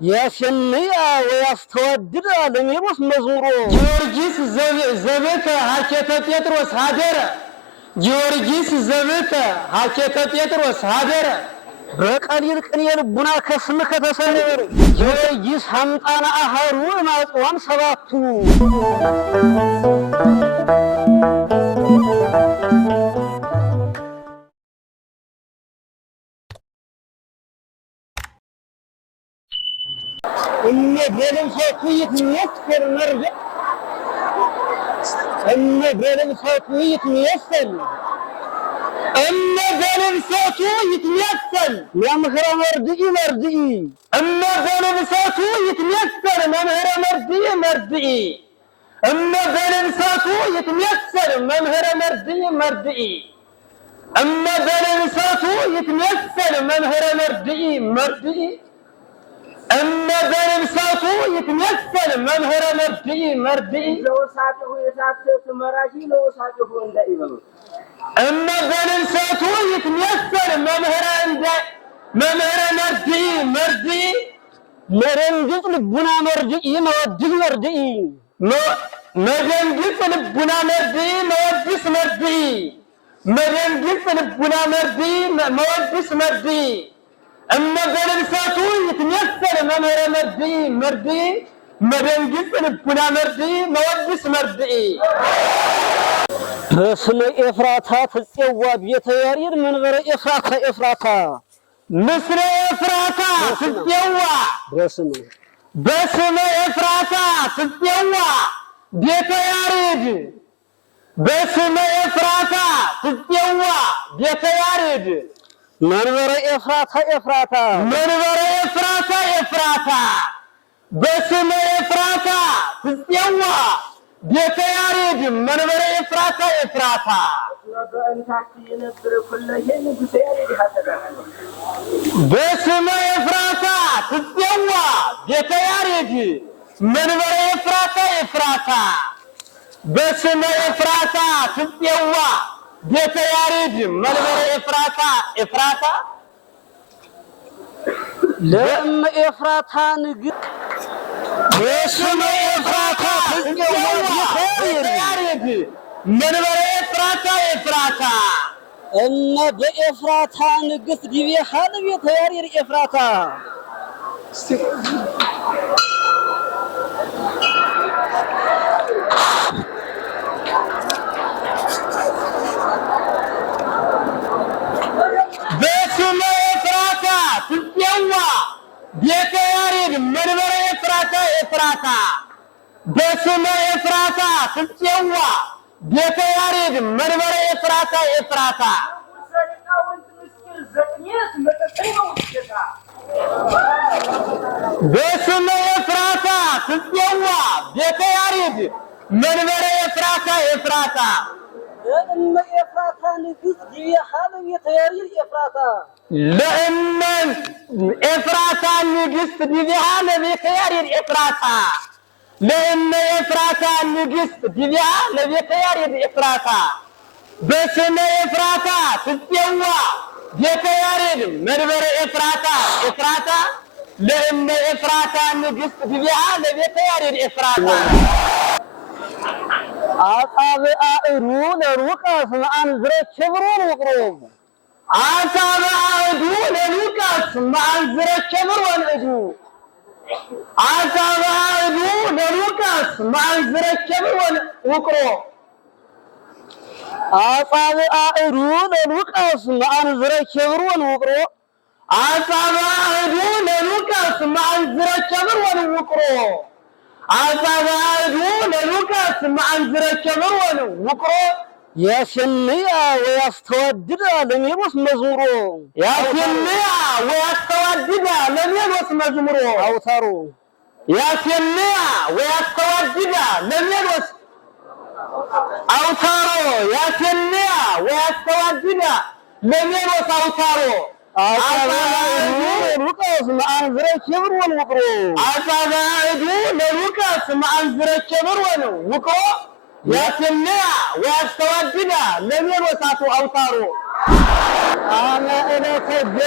ياسنيا ويستودد لميروس مزورو ጊዮርጊስ ዘበከ ሀኬተ ጴጥሮስ ሀደረ ጊዮርጊስ ዘበከ ሀኬተ ጴጥሮስ ሀደረ በቀሊል ቅኔል ቡና ከስም ከተሰነር ጊዮርጊስ ሀምጣና አሃሩ ማጽዋም ሰባቱ إن بلن صوتية ميسر مرجع إن بلن صوتية ميسر إن بلن صوتية ميسر ممهر مرجئي إن بلن صوتية ميسر ممهر مرجئي إن بلن صوتية ميسر ممهر مرجئي إن بلن صوتية ميسر ممهر مرجئي أما بنمساته يتمثل ممهر مردئي لو ساته يساته مراجي لو ساته عند إبن أما بنمساته يتمثل ممهر مردئي مرنجت لبنا مرجئي مودج مردئي مرنجت لبنا مردئي مودج مردئي مرنجت لبنا مردئي مودج مردئي أما بنمساته يتمثل ممهر مردئي مدنجس لبنا مردئي مودس مردئي بسم إفراطا تسيوا بيتيارير منظر إفراطا مصر إفراطا تسيوا بسم إفراطا تسيوا بيتيارير بسم إفراطا تسيوا بيتيارير منظر إفراطا منظر إفراطا بسم إفراطا تسيوا بيت ياريد منظر إفراطا بسم إفراطا تسيوا بيت ياريد منظر إفراطا بسم إفراطا تسيوا بيت ياريد منظر إفراطا لم إفراطا نجد بسم إفراطا ياريد منظر إفراطا إن بإفراطا نجد دي حال بيت ياريد إفراطا بسم إفراطا تسيوا بيت ياريد منظر إفراطا بسم إفراطا تسيوا بيت ياريد منظر إفراطا بسم إفراطا تسيوا بيت ياريد منظر إفراطا لأن إفراطا نجس دي حالم يتيارير إفراطا لأن إفراطا نجس دي حالم يتيارير إفراطا لأن إفراطا نجس دي حالم يتيارير إفراطا بسم إفراطا تسيوا يتيارير منبر إفراطا لأن إفراطا نجس دي حالم يتيارير إفراطا أصابع أرون رقص عن زرت شبرون وقروب أصابع أرون رقص عن زرت شبرون وقروب أصابع أرون رقص عن زرت شبرون وقروب أصابع أرون رقص عن زرت شبرون وقروب أصابع أرون رقص عن زرت شبرون وقروب أصابعون لوكاس مع الزركبرون وقرو يا سنيا ويستودد لم يبص مزمرو يا سنيا ويستودد لم يبص مزمرو أوتارو يا سنيا ويستودد لم يبص أوتارو يا سنيا ويستودد لم يبص أوتارو أصابعون لوكاس مع الزركبرون وقرو أصابعون لوكاس مع الزركبرون وقرو يا سنيا ويستودد لم يبص أوتارو أنا إلى كذب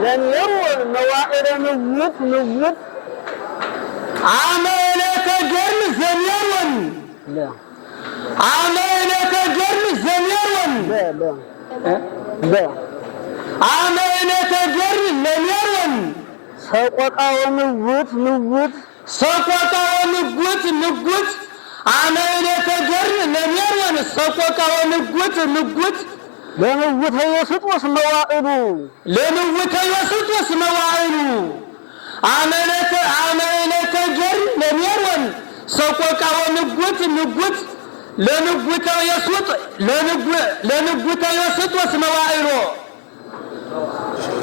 لن يروى الموائد نوت عملك جرم زميرون لا عملك جرم زميرون لا لا لا عملك جرم زميرون سقطا ونوت سقطا ونقوت عملك جرم زميرون سقطا ونقوت لنوت يسطوس مواعيدو عملك جرم زميرون سقطا ونقوت لنقوت يسط واسمواعيدو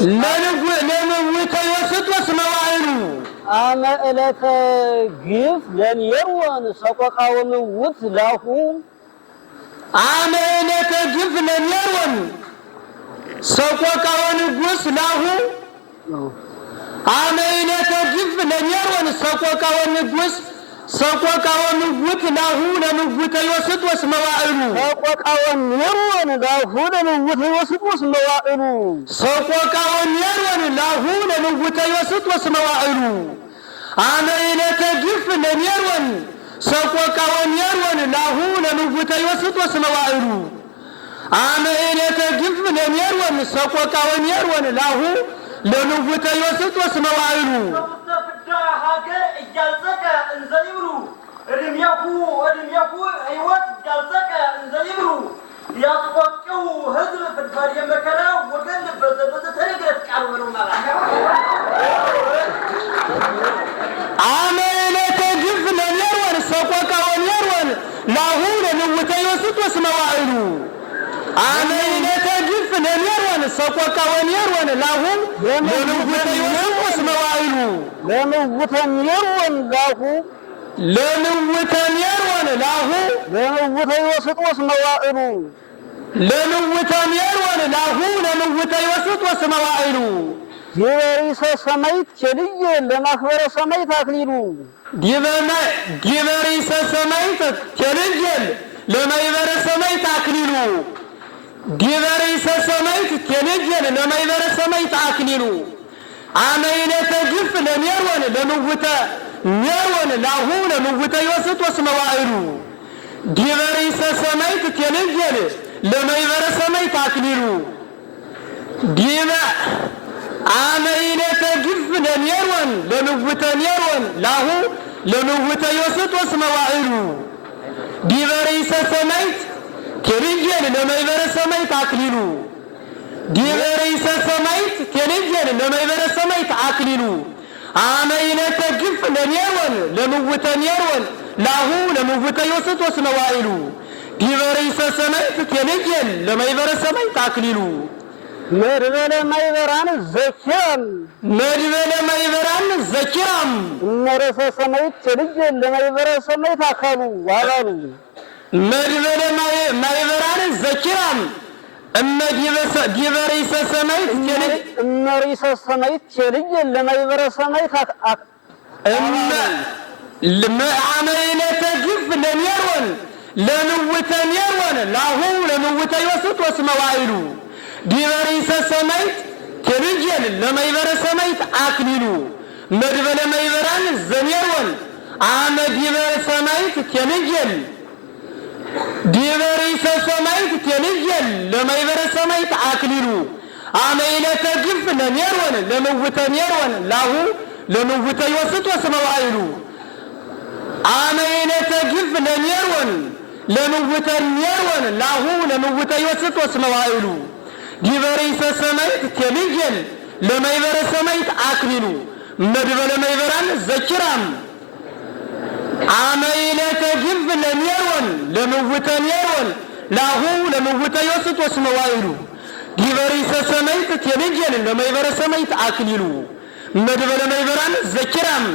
لنوت يسط واسمواعيدو عملك جيف لن يروان سقطا ونوت له عملك جيف لن يروان سقطا ونقوس له عملك جيف لن يروان سقطا ونقوس ونقوت له لنوت يسط واسمواعيدو سقطا ونيروان له لنوت يسط واسمواعيدو سقطا ونيروان له لنوت يسط واسمواعيدو عملك جيف لن يروان سقطا ونيروان له لنوت يسط واسمواعيدو عملك جيف لن يروان سقطا ونيروان له لنوت يسط واسمواعيدو እድሜያኩ ህይወት ጃልዘቀ እንዘይብሩ ያጥቆቀው ህዝብ ፍድፋድ የመከራ ወገን በተረገጥ ቃሉ ነው ማለት عملك جف لن يروان سقطا ونيروان له لنوت يسط واسمواعيدو عملك جف لن يروان سقطا ونيروان له لنوت يسط واسمواعيدو لنوت يروان له لنوت يروان له لنوت يسط واسمواعيدو لنوت يروان له لنوت يسط واسمواعيدو ዲበሪሰ ሰማይት ቸልየ ለማክበረ ሰማይት አክሊሉ ዲበሪሰ ሰማይት ቸልየ ለማይበረ ሰማይት አክሊሉ ዲበሪሰ ሰማይት ቸልየ ለማይበረ ሰማይት አክሊሉ አመይነተ ግፍ ለኔሮን ለምውተ ኔሮን ላሁ ለምውተ ይወስጥ ወስመዋዕሉ ዲበሪሰ ሰማይት ቸልየ ለማይበረ ሰማይት አክሊሉ ዲበ عملك جف لن يروان لنوت يروان له لنوت يوسط واسمواعيدو ديبريس سميت كريجل لما يبر سميت عقليلو ديبريس سميت كريجل لما يبر سميت عقليلو عملك جف لن يروان لنوت يروان له لنوت يوسط واسمواعيدو ديبريس سميت كريجل لما يبر سميت عقليلو መድበለ ማይበራን ዘኪራም እነረሰ ሰማይት ቸልየ ለማይበረ ሰማይት አካሉ ዋላሉ መድበለ ማይበራን ዘኪራም ዲበሪሰ ሰማይት እነሪሰ ሰማይት ቸልየ ለማይበረ ሰማይት عملك جف لن يروان لنوت يروان له لنوت يوسط واسمواعيدو ዲበሪሰ ሰማይት ከሪጀል ለማይበረ ሰማይት አክሊሉ መድበለ ማይበራን ዘኔሮን አመ ዲበረ ሰማይት ከሪጀል ዲበሪሰ ሰማይት ከሪጀል ለማይበረ ሰማይት አክሊሉ አመ ኢለተ ግፍ ለኔሮን ለምውተ ኔሮን ላሁ ለምውተ ይወስጥ ወስመዋዕሉ አመ ኢለተ ግፍ ለኔሮን ለምውተ ኔሮን ላሁ ለምውተ ይወስጥ ወስመዋዕሉ ዲበሪሰ ሰማይት ከልየል ለማይበረ ሰማይት አክሊሉ መድበለ ማይበራን ዘኪራም አመይለተ ግፍ ለኔሮን ለምውተ ኔሮን ላሁ ለምውተ ይወስጥ ወስመዋዕሉ ዲበሪሰ ሰማይት ከልየል ለማይበረ ሰማይት አክሊሉ መድበለ ማይበራን ዘኪራም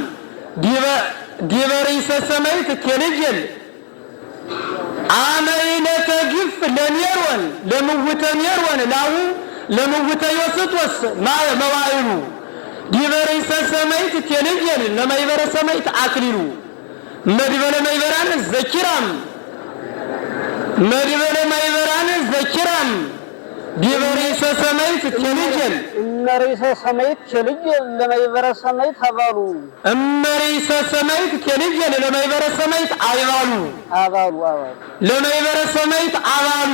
ዲበሪሰ ሰማይት ከልየል አመይለተ ግፍ ለኔሮን ለምውተ ኔሮን ላሁ ለምውተ ይወስጥ ወስመዋዕሉ ዲበሪሰ ሰማይት ከልየል ለማይበረ ሰማይት አክሊሉ መድበለ ማይበራን ዘኪራም ዲበሪሰ ሰማይት ቴልጀል እመሪሰ ሰማይት ቴልጀል ለማይበረ ሰማይት አባሉ እመሪሰ ሰማይት ቴልጀል ለማይበረ ሰማይት አባሉ ለማይበረ ሰማይት አባሉ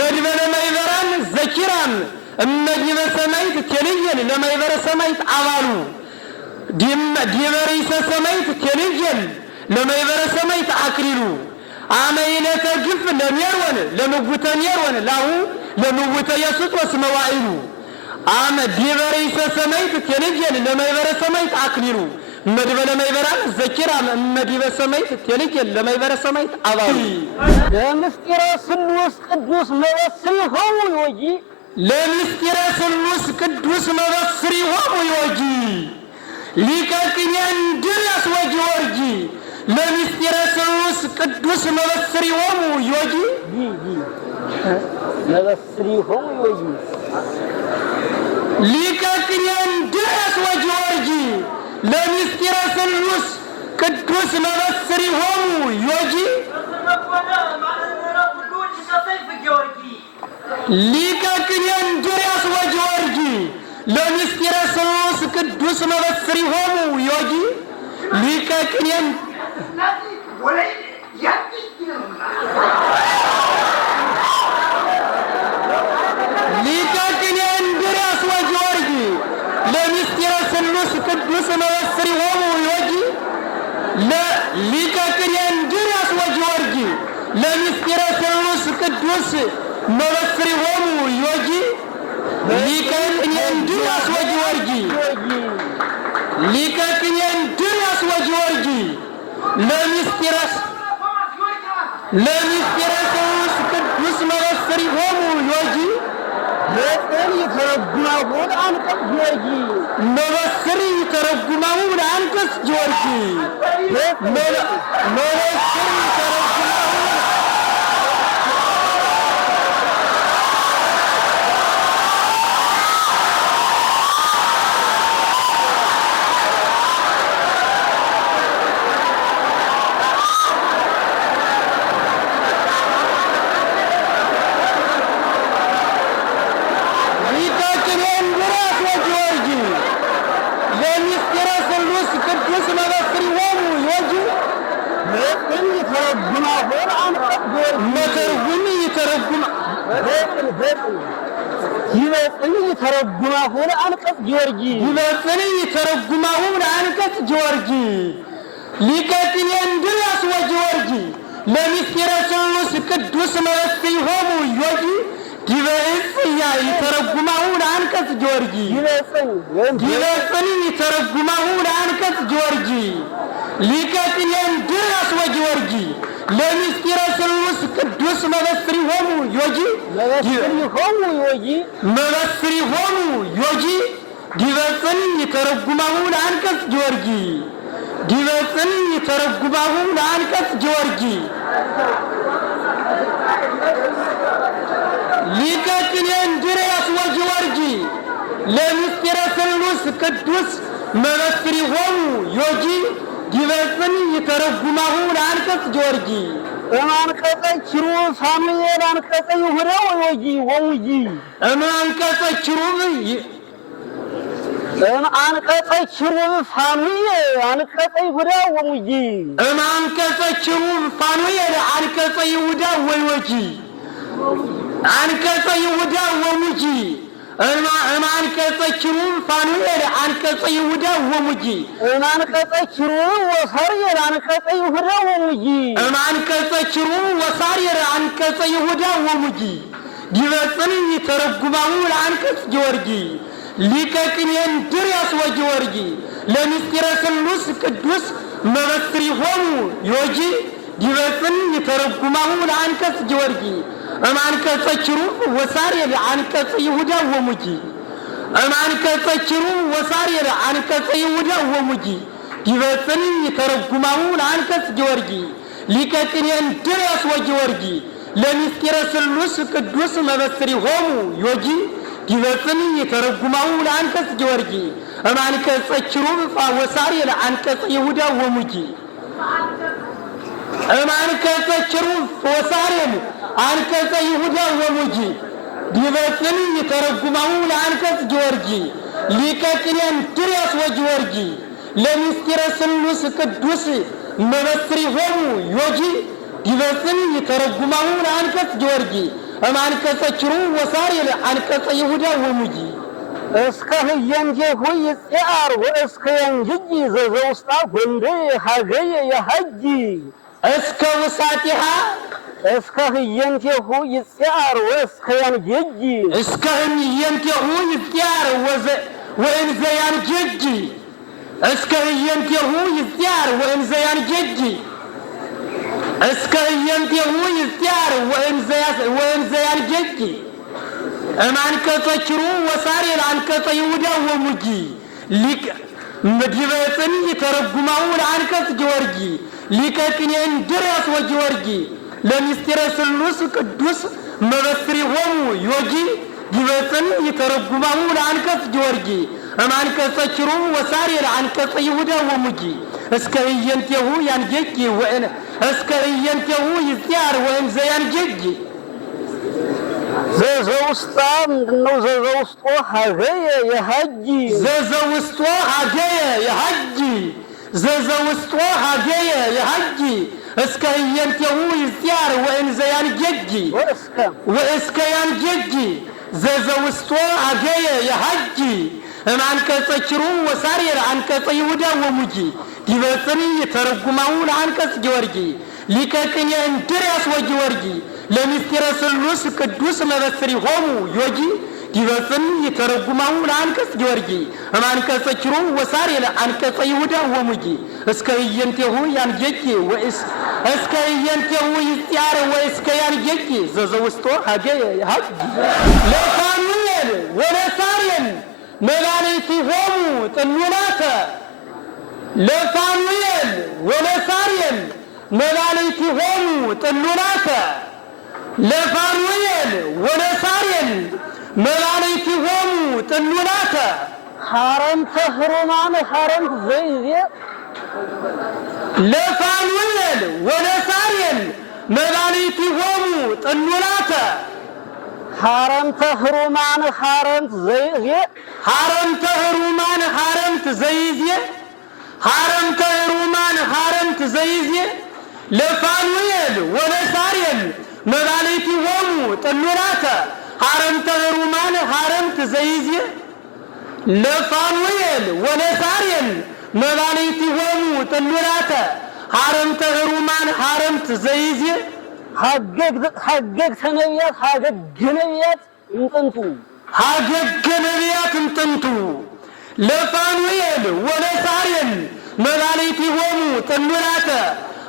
መድበለ ማይበራን ዘኪራን እመዲበ ሰማይት ቴልጀል ለማይበረ ሰማይት አባሉ ዲበሪሰ ሰማይት ቴልጀል ለማይበረ ሰማይት አክሊሉ አመይነተ ግፍ ለሜሮን ለምውተ ሜሮን ላሁ ለምውተ የሱጦስ መዋዕሉ አመ ዲበሪሰ ሰማይት ቴልጀል ለማይበረ ሰማይት አክሊሉ መድበለ ማይበራን ዘኪራን እመዲበ ሰማይት ቴልጀል ለማይበረ ሰማይት አባሉ ለምስጢረ ስሉስ ቅዱስ መበስሪሆሙ ይወጂ ለምስጢረ ስሉስ ቅዱስ መበስሪሆሙ ይወጂ ሊቀ ቅኔን እንድርያስ ወጊወርጊ ለምስጢረ ስሉስ ቅዱስ መበስሪሆሙ ይወጂ መበስሪሆሙ ይወጂ ሊቀ ቅኔን እንድርያስ ወጊወርጊ ለምስጢረ ስሉስ ቅዱስ መበስሪሆሙ ይወጂ ሊቀ ቅኔን እንድርያስ ወጊወርጊ ለምስጢረ ስሉስ ቅዱስ መበስሪሆሙ ይወጂ ሊቀ ቅኔን ሊቀ ቅኔን እንድርያስ ወጊወርጊ ለምስጢረ ስሉስ ቅዱስ መበስሪሆሙ ይወጂ ሊቀ ቅኔን እንድርያስ ወጊወርጊ ለምስጢረ ስሉስ ቅዱስ መበስሪሆሙ ይወጂ ሊቀ ቅኔን እንድርያስ ወጊወርጊ ሊቀ ቅኔን እንድርያስ ወጊወርጊ ለምስጢረ ስሉስ ቅዱስ መበስሪሆሙ ይወጂ ለጥን ይተረጉማሁ ለአንቀጽ ጊዮርጊ መበስሪ ይተረጉማሁ ለአንቀጽ ጊዮርጊ መበስሪ ይበጽን ይተረጉማሁ ለአንቀጽ ጊዮርጊ ይበጽን ይተረጉማሁ ለአንቀጽ ጊዮርጊ ሊቀ ቅኔን እንድርያስ ወጊወርጊ ለምስጢረ ስሉስ ቅዱስ መበስሪሆሙ ይወጂ ዲበጽ ይተረጉማሁ ለአንቀጽ ጊዮርጊ ይበጽን ይተረጉማሁ ለአንቀጽ ጊዮርጊ ሊቀ ቅኔን እንድርያስ ወጊወርጊ ለምስጢረ ስሉስ ቅዱስ መበስሪሆሙ ይወጂ መበስሪሆሙ ይወጂ ዲበጽን ይተረጉማሁ ለአንቀጽ ጊዮርጊ ዲበጽን ይተረጉማሁ ለአንቀጽ ጊዮርጊ ሊቀ ቅኔን እንድርያስ ወጊወርጊ ለምስጢረ ስሉስ ቅዱስ መበስሪሆሙ ይወጂ ዲበጽን ይተረጉማሁ ለአንቀጽ ጊዮርጊ እማንቀጸ ኪሩብ ፋኑኤል አንቀጸ ይሁዳ ወወጂ ወውጂ እማንቀጸ ኪሩብ አንቀጸ ኪሩብ ፋኑኤል አንቀጸ ይሁዳ ወውጂ እማንቀጸ ኪሩብ ፋኑኤል አንቀጸ ይሁዳ ወወጂ አንቀጸ ይሁዳ ወሙጂ እማንቀጸ ኪሩብ ፋኑኤል አንቀጸ ይሁዳ ወሙጂ እማንቀጸ ኪሩብ ወሳርየል አንቀጸ ይሁዳ ወሙጂ እማንቀጸ ኪሩብ ወሳርየል አንቀጸ ይሁዳ ወሙጂ ዲበጽን ይተረጉማሁ ለአንቀጽ ጊዮርጊ ሊቀ ቅኔን እንድርያስ ወጊወርጊ ለምስጢረ ስሉስ ቅዱስ መበስሪሆሙ ይወጂ ዲበጽን ይተረጉማሁ ለአንቀጽ ጊዮርጊ እማንቀጸ ኪሩብ ወሳርየል አንቀጸ ይሁዳ ወሙጂ እማንቀጸ ኪሩብ ወሳርየል አንቀጸ ይሁዳ ወሙጂ ዲበጽን ይተረጉማሁ ለአንቀጽ ጊዮርጊ ሊቀ ቅኔን እንድርያስ ወጊወርጊ ለምስጢረ ስሉስ ቅዱስ መበስሪሆሙ ይወጂ ዲበጽን ይተረጉማሁ ለአንቀጽ ጊዮርጊ እማንቀጸ ኪሩብ ወሳርየል አንቀጸ ይሁዳ ወሙጂ እማንቀጸ ኪሩብ ወሳርየል አንቀጸ ይሁዳ ወሙጂ ዲበጽን ይተረጉማው ለአንቀጽ ጊዮርጊ ሊቀ ቅኔን ድርያስ ወጊዮርጊ ለምስጢረ ስሉስ ቅዱስ መበስሪሆሙ ዮጊ ዲበጽን ይተረጉማው ለአንቀጽ ጊዮርጊ እማንቀጸ ኪሩ ወሳሪል አንቀጸ ይሁዳ ወሙጂ እስከ ህየንጀሁ ይጽአር ወእስከ የንጅጂ ዘዘውስጣ ወንደ ሀገየ የሀጂ እስከ ውሳጢሃ እስከ ህየንጀሁ ይጽአር ወእስከ የንጅጂ እስከ ህየንጀሁ ይጽአር ወእንዘ ያንጀጂ እስከ ህየንጀሁ ይጽአር ወእንዘ ያንጀጂ እስከ ህየንጀሁ ይጽአር ወእንዘ ያንጀጂ እማንቀጸ ኪሩ ወሳሪል አንቀጸ ይሁዳ ወሙጂ ሊቅ ዲበጽን ይተረጉማው ለአንቀጽ ጊዮርጊ ሊቀ ቅኔን ድርያስ ወጊዮርጊ ለምስጢረ ስሉስ ቅዱስ መበስሪሆሙ ዮጊ ዲበጽን ይተረጉማው ለአንቀጽ ጊዮርጊ እማንቀጸ ኪሩ ወሳሪል አንቀጸ ይሁዳ ወሙጂ እስከ ህየንቴሁ ያንጀጂ እስከ ህየንቴሁ ይጽአር ወእንዘ ያንጀጂ ዘዘውስጣ ምንድነው? ዘዘውስጦ ሀገየ የሀጂ ዘዘውስጦ ሀገየ የሀጂ ዘዘውስጦ ሀገየ የሀጂ እስከ ህየንቴሁ ይጽአር ወእንዘ ያንጀጂ ወእስከ ያንጀጂ ዘዘውስጦ ሀገየ የሀጂ እማንቀጸ ኪሩ ወሳሪል አንቀጸ ይሁዳ ወሙጂ ዲበጽን ይተረጉማው ለአንቀጽ ጊዮርጊ ሊቀ ቅኔ እንድርያስ ወጊዮርጊ ለምስጢረ ስሉስ ቅዱስ መበስሪሆሙ ዮጊ ዲበጽን ይተረጉማው ለአንቀጽ ጊዮርጊ እማንቀጸ ኪሩ ወሳሪል አንቀጸ ይሁዳ ወሙጂ እስከ ህየንቴሁ ያንጀጂ እስከ ህየንቴሁ ይጽአር ወእስከ ያንጀጂ ዘዘውስጦ ሀገየ የሀጂ ለፋኑኤል ወለሳርየን መባልዕቲሆሙ ጥሉላተ ለፋኑኤል ወለሳርየን መባልዕቲሆሙ ጥሉላተ ለፋኑኤል ወለሳርየን መባልዕቲሆሙ ጥሉላተ ሀረንተ ህሩማን ሀረንት ዘይዜ ለፋኑኤል ወለሳርየን መባልዕቲሆሙ ጥሉላተ ሀረንተ ህሩማን ሀረንት ዘይዜ ሀረንተ ህሩማን ሀረንት ዘይዜ ሀረንተ ህሩማን ሀረንት ዘይዜ ለፋኑኤል ወለሳርየን መባልዕቲሆሙ ጥሉላተ ሀረንተ ህሩማን ሀረንት ዘይዜ ለፋኑኤል ወለሳርየን መባልዕቲሆሙ ጥሉላተ ሀረንተ ህሩማን ሀረንት ዘይዜ ሀገግተ ነቢያት ሀገገ ነቢያት እንጥንቱ ሀገገ ነቢያት እንጥንቱ ለፋኑኤል ወለሳርየን መባልዕቲሆሙ ጥሉላተ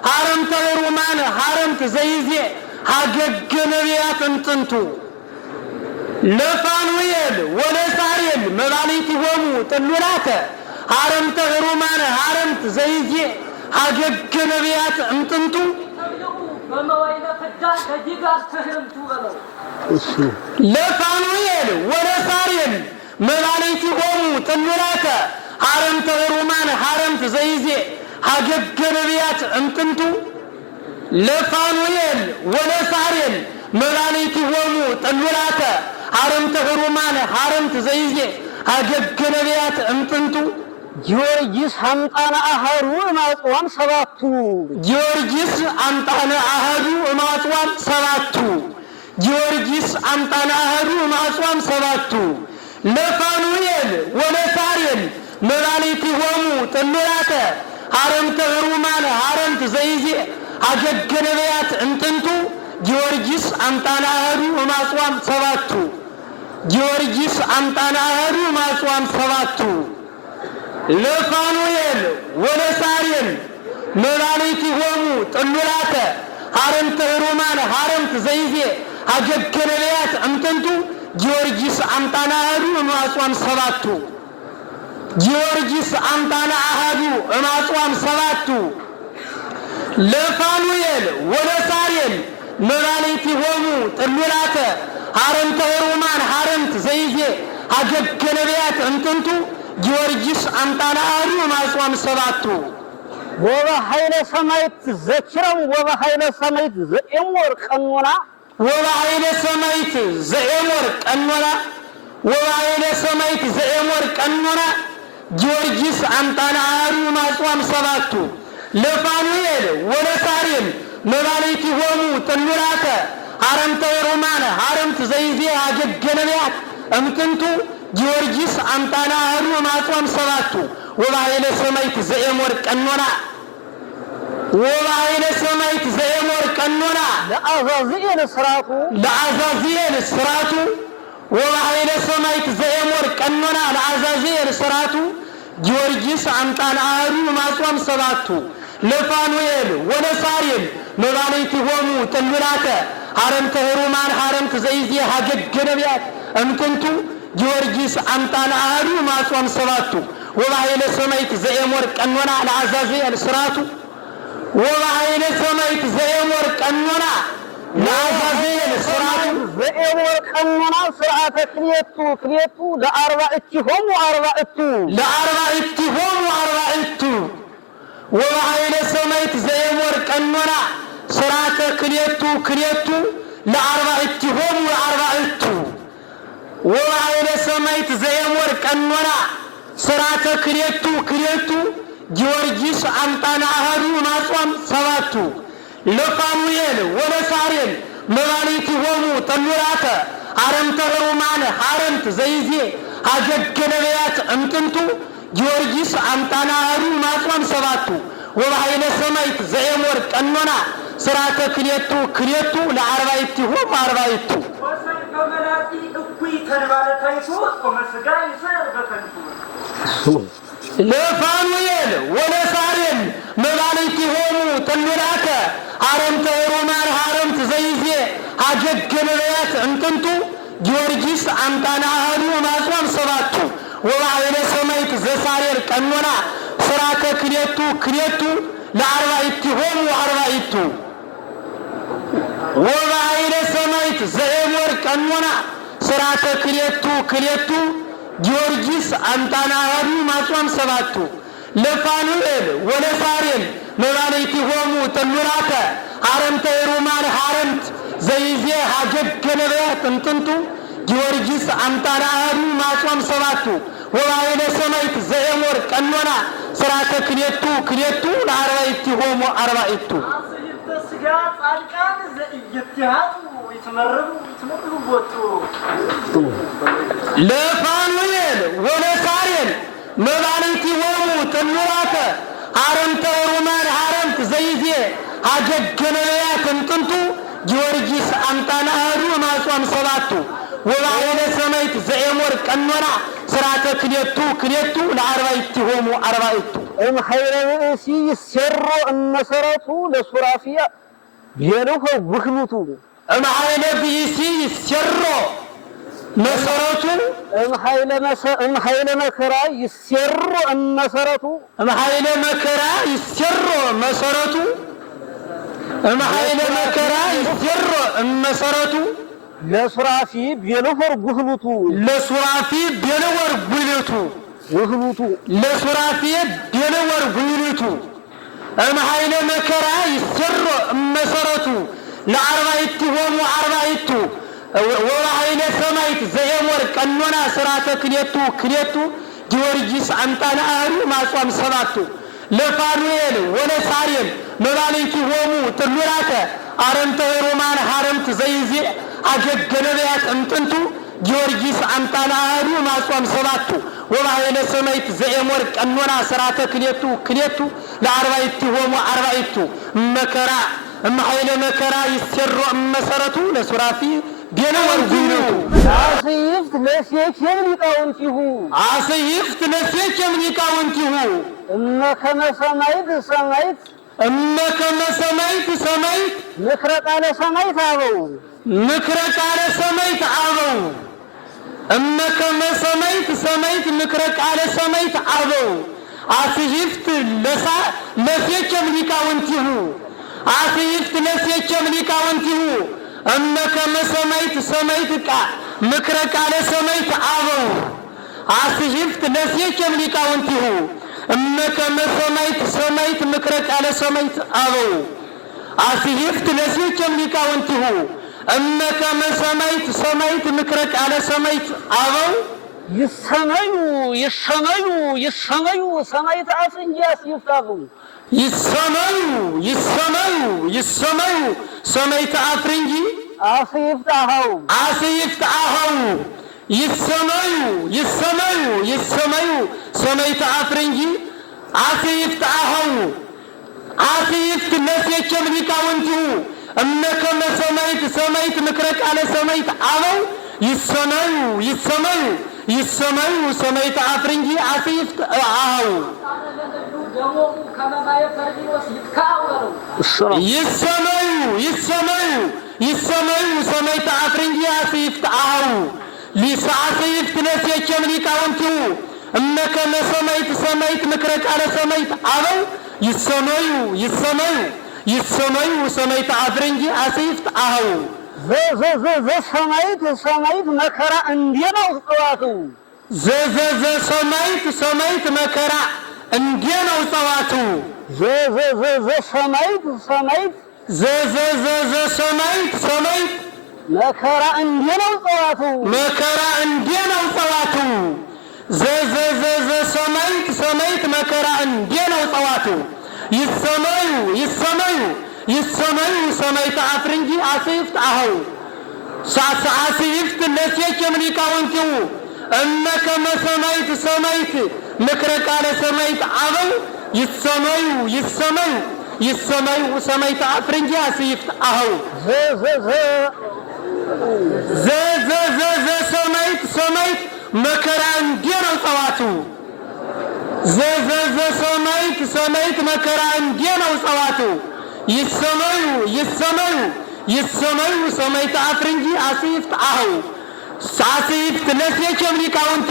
ሀረንተ ህሩማን ሀረንት ዘይዜ ሀገገ ነቢያት እንጥንቱ ለፋኑኤል ወለሳርየን መባልዕቲሆሙ ጥሉላተ ሀረንተ ህሩማን ሀረንት ዘይዜ ሀገገ ነቢያት እንጥንቱ ለፋኑኤል ወለሳርየን መባልዕቲሆሙ ጥሉላተ ሀረንተ ህሩማን ሀረንት ዘይዜ ሀገገ ነቢያት እንጥንቱ ለፋኑኤል ወለሳርየን መባልዕቲሆሙ ጥሉላተ ሀረንተ ህሩማን ሀረንት ዘይዜ ሀገገ ነቢያት እንጥንቱ ጊዮርጊስ አምጣነ አሃዱ እማጽዋም ሰባቱ ጊዮርጊስ አምጣነ አሃዱ እማጽዋም ሰባቱ ጊዮርጊስ አምጣነ አሃዱ እማጽዋም ሰባቱ ለፋኑኤል ወለሳርየን መባልዕቲሆሙ ጥሉላተ ሀረንተ ህሩማን ሀረንት ዘይዜ ሀገገ ነቢያት እንጥንቱ ጊዮርጊስ አምጣነ አሃዱ እማጽዋም ሰባቱ ጊዮርጊስ አምጣነ አሃዱ እማጽዋም ሰባቱ ለፋኑኤል ወለሳርየን መባልዕቲሆሙ ጥሉላተ ሀረንተ ህሩማን ሀረንት ዘይዜ ሀገገ ነቢያት እንጥንቱ ጊዮርጊስ አምጣነ አሃዱ እማጽዋም ሰባቱ ጊዮርጊስ አምጣነ አሃዱ እማጽዋም ሰባቱ ለፋኑኤል ወለሳርየን መባልዕቲሆሙ ጥሉላተ ሀረንተ ህሩማን ሀረንት ዘይዜ ሀገገ ነቢያት እንጥንቱ ጊዮርጊስ አምጣነ አሃዱ እማጽዋም ሰባቱ ወበኃይለ ሰማዕት ዘኪረም ወበኃይለ ሰማዕት ዘኤሞር ቀኖና ወባይለ ሰማይት ዘኤሞር ቀኖና ወባይለ ሰማይት ዘኤሞር ቀኖና ጊዮርጊስ አምጣነ አሐዱ ማጽዋም ሰባቱ ለፋኑኤል ወለሳሬም መባሌቲሆሙ ጥሉላተ ሀረምተ ሮማነ ሀረምት ዘይዜ አጀገነቢያት እምጥንቱ ጊዮርጊስ አምጣነ አሐዱ ማጽዋም ሰባቱ ወባይለ ሰማይት ዘኤሞር ቀኖና ወባይለ ሰማይት ዘኤሞር ቀኖና ለአዛዚኤል ስራቱ ወባይለ ሰማይት ዘኤሞር ቀኖና ለአዛዚኤል ስራቱ ጊዮርጊስ አምጣነ አሐዱ ማጽዋም ሰባቱ ለፋኑኤል ወለሳሬም መባሌቲሆሙ ጥሉላተ ሀረምተ ሮማን ሀረምት ዘይዜ ሀገገ ነቢያት እምጥንቱ ጊዮርጊስ አምጣነ አሐዱ ማጽዋም ሰባቱ ወባይለ ሰማይት ዘኤሞር ቀኖና ለአዛዚኤል ስራቱ ወባይለ ሰማይት ዘኤሞር ቀኖና ለአዛዚኤል ስራቱ ዘኤሞር ቀኖና ስርዓተ ክልኤቱ ለአርባዕቲሆሙ አርባዕቱ ወባይለ ሰማይት ዘኤሞር ቀኖና ስርዓተ ክልኤቱ ለአርባዕቲሆሙ አርባዕቱ ወባይለ ሰማይት ዘኤሞር ቀኖና ስርዓተ ክልኤቱ ጊዮርጊስ አምጣነ አሐዱ ማጽዋም ሰባቱ ለፋኑኤል ወለሳሬም መባሌቲሆሙ ጥሉላተ ሀረምተ ሮማነ ሀረምት ዘይዜ ሀገገ ነቢያት እምጥንቱ ጊዮርጊስ አምጣነ አሐዱ ማጽዋም ሰባቱ ወባይለ ሰማይት ዘኤሞር ቀኖና ስርዓተ ክልኤቱ ለአርባዕቲሆሙ አርባዕቱ በመላጢ እኩይ ተንባለ ታይቶ ወመስጋ ይሰር በከንቱ ለፋኑኤል ወለሳሬም መባሌቲሆሙ ጥሉላተ ሀረምተ ሮማን ሀረምት ዘይዜ ሀገገ ነቢያት እምጥንቱ ጊዮርጊስ አምጣነ አሐዱ ማጽዋም ሰባቱ ወባይለ ሰማይት ዘሳሬር ቀኖና ስርዓተ ክልኤቱ ለአርባዕቲሆሙ አርባዕቱ ወባይለ ሰማይት ዘኤሞር ቀኖና ስርዓተ ክልኤቱ ጊዮርጊስ አምጣነ አሐዱ ማጽዋም ሰባቱ ለፋኑኤል ወለሳሬም መባሌቲሆሙ ጥሉላተ ሀረምተ ሮማን ሀረምት ዘይዜ ሀገገ ነቢያት እምጥንቱ ጊዮርጊስ አምጣነ አሐዱ ማጽዋም ሰባቱ ወባይለ ሰማይት ዘኤሞር ቀኖና ስርዓተ ክልኤቱ ለአርባዕቲሆሙ አርባዕቱ ስጋ ጻድቃን ዘኢይትሃቱ ይትመርሩ ቦቱ ለፋኑኤል ወለሳሬም መባሌቲሆሙ ጥሉላተ ሀረምተ ሮማን ሀረምት ዘይዜ ሀገገ ነቢያት እምጥንቱ ጊዮርጊስ አምጣነ አሐዱ ማጽዋም ሰባቱ ወባይለ ሰማይት ዘኤሞር ቀኖና ስርዓተ ክልኤቱ ለአርባዕቲሆሙ አርባዕቱ እምኃይለ ብእሲ ይሴሮ እመሰረቱ ለሱራፊያ ቤልሁ ውክሉቱ እምኃይለ ብእሲ ይሴሮ መሰረቱ እምኃይለ መከራ ይሴሮ እመሰረቱ እምኃይለ መከራ ይሴሮ መሰረቱ እምኃይለ መከራ ይሴሮ እመሰረቱ ለሱራፊ ቤልወር ጉህሉቱ ለሱራፊ ቤልወር ጉህሉቱ ለሱራፊ ቤልወር ጉህሉቱ እምኃይለ መከራ ይሴሮ እመሰረቱ ለአርባዕቲሆሙ አርባዕቱ ወባይለ ሰማይት ዘኤሞር ቀኖና ስርዓተ ክልኤቱ ጊዮርጊስ አምጣነ አሐዱ ማጽዋም ሰባቱ ለፋኑኤል ወለሳሬም መባሌቲሆሙ ጥሉላተ ሀረምተ ሮማን ሀረምት ዘይዜ ሀገገ ነቢያት እምጥንቱ ጊዮርጊስ አምጣነ አሐዱ ማጽዋም ሰባቱ ወባይለ ሰማይት ዘኤሞር ቀኖና ስርዓተ ክልኤቱ ለአርባዕቲሆሙ አርባዕቱ መከራ እምኃይለ መከራ ይሴሮ እመሰረቱ ለሱራፊ ቤልወር ጉህሉቱ አስይፍት ለሴኬም ሊቃውንቲሁ እመከመ ሰማይት ምክረ ቃለ ሰማይት አበው እመከመ ሰማይት ምክረ ቃለ ሰማይት አበው አስይፍት ለሴኬም ሊቃውንቲሁ እመከመ ሰማይት ምክረ ቃለ ሰማይት አበው አስይፍት ለሴኬም ሊቃውንቲሁ እመከመ ሰማይት ምክረ ቃለ ሰማይት አበው አስይፍት ለሴኬም ሊቃውንቲሁ እመከመ ሰማይት ሰማይት ምክረቅ አለ ሰማይት አበው ይሰመዩ ይሰመዩ ይሰመዩ ሰማይት አፍ እንጂ አስይፍታሁ ይሰመዩ ይሰመዩ ይሰመዩ ሰማይት አፍ እንጂ አስይፍታሁ አስይፍታሁ ይሰመዩ ይሰመዩ ይሰመዩ ሰማይት አፍ እንጂ አስይፍታሁ አስይፍት ለሴቸም ሊቃውንቱ እመከመ ሰማይት ሰማይት ምክረቅ አለ ሰማይት አበው ይሰመዩ ይሰመዩ ይሰመዩ ሰማይት አፍ እንጂ አስይፍት አሁ ይሰመዩ ይሰመዩ ይሰመዩ ሰማይት አፍ እንጂ አስይፍት አሁ አስይፍት ለሴቸም ሊቃውንቱ እመከመ ሰማይት ሰማይት ምክረቅ አለ ሰማይት አበው ይሰመዩ ይሰመዩ ይሰመዩ ሰማይት አፍ እንጂ አስይፍት አሁ ሰማይት ሰማይት መከራ እንዴነው ጸዋቱ ሰማይት ሰማይት መከራ እንዴነው ጸዋቱ ሰማይት ሰማይት ሰማይት ሰማይት መከራ እንዴነው ጸዋቱ መከራ እንዴነው ጸዋቱ ሰማይት ሰማይት መከራ እንዴነው ጸዋቱ ይሰመዩ ይሰመዩ ይሰመዩ ሰማይት አፍ እንጂ አስይፍት አሁ አስይፍት ለሴቸም ሊቃውንቱ እመከመ ሰማይት ሰማይት ምክረ ቃለ ሰማይት አበው ይሰመዩ ይሰመዩ ይሰመዩ ሰማይት አፍ እንጂ አስይፍት አሁ ሰማይት ሰማይት መከራ እንዴነው ጸዋቱ ሰማይት ሰማይት መከራ እንዴነው ጸዋቱ ይሰመዩ ይሰመዩ ይሰመዩ ሰማይት አፍ እንጂ አስይፍት አሁ አስይፍት ለሴቸም ሊቃውንቱ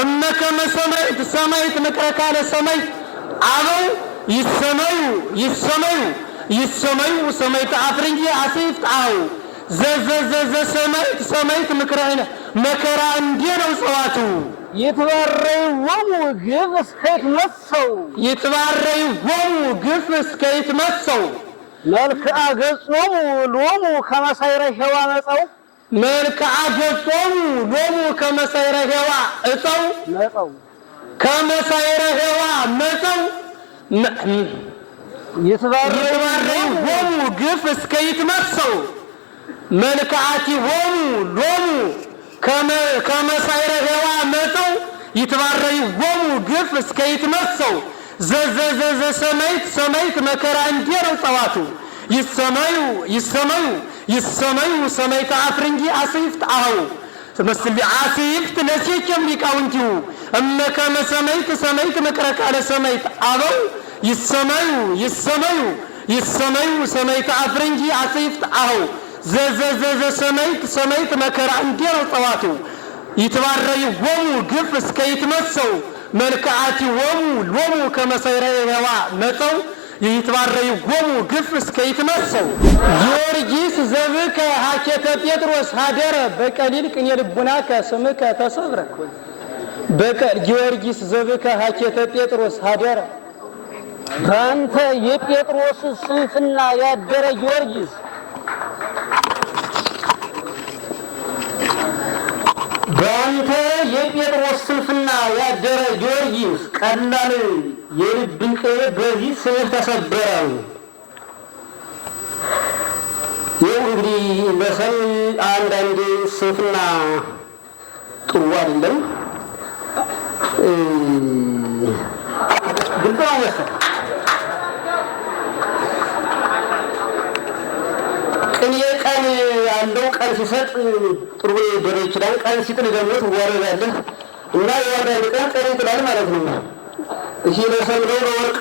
እመከመ ሰማይት ሰማይት ምክረ ቃለ ሰማይት አበው ይሰመዩ ይሰመዩ ይሰመዩ ሰማይት አፍ እንጂ አስይፍት አሁ ሰማይት ሰማይት መከራ እንዴነው ጸዋቱ ይትባረይዎሙ ግፍ እስከ ይትመሰው ይትባረይዎሙ ግፍ እስከ ይትመሰው መልክዓ ገጾሙ ሎሙ ከመሳይረ ሄዋ መጸው መልክዓ ገጾሙ ሎሙ ከመሳይረ ሄዋ እጸው መጸው ከመሳይረ ሄዋ መጸው ይትባረይዎሙ ግፍ እስከ ይትመሰው መልክዓቲሆሙ ሎሙ ከመሳይረ ሄዋ መጸው ይትባረይዎሙ ግፍ እስከ ይትመሰው ሰማይት ሰማይት መከራ እንዴነው ጸዋቱ ይሰመዩ ይሰመዩ ይሰመዩ ሰማይት አፍ እንጂ አስይፍት አሁ አስይፍት ለሴቸም ሊቃውንቱ እመከመ ሰማይት ሰማይት ምክረ ቃለ ሰማይት አበው ይሰመዩ ይሰመዩ ይሰመዩ ሰማይት አፍ እንጂ አስይፍት አሁ ሰማይት ሰማይት መከራ እንዴነው ጸዋቱ ይትባረይዎሙ ግፍ እስከ ይትመሰው መልክዓቲሆሙ ሎሙ ከመሳይረ ሄዋ መጸው ይትባረይዎሙ ግፍ እስከ ይትመሰው ጊዮርጊስ ዘብከ ሀኬተ ጴጥሮስ ሀደረ በቀሊል ቅኔ ልቡናከ ስምከ ተሰብረ ጊዮርጊስ ዘብከ ሀኬተ ጴጥሮስ ሀደረ በአንተ የጴጥሮስ ስንፍና ያደረ ጊዮርጊስ በአንተ የጴጥሮስ ስንፍና ያደረ ጊዮርጊስ ቀላል የልብን ቅኔ በዚህ ስምህ ተሰበረ። ይህ እንግዲህ በሰም አንዳንድ ስንፍና ጥሩ አይደለም። ግልጽ ነው መሰለኝ። ቅኔ ቀን ያለው ቀን ሲሰጥ ጥሩ ሊደረግ ይችላል። ቀን ሲጥል ደግሞ ትዋረዳለህ እና የዋዳድ ቀን ቀን ይጥላል ማለት ነው። እሺ ለሰምረው ለወርቅ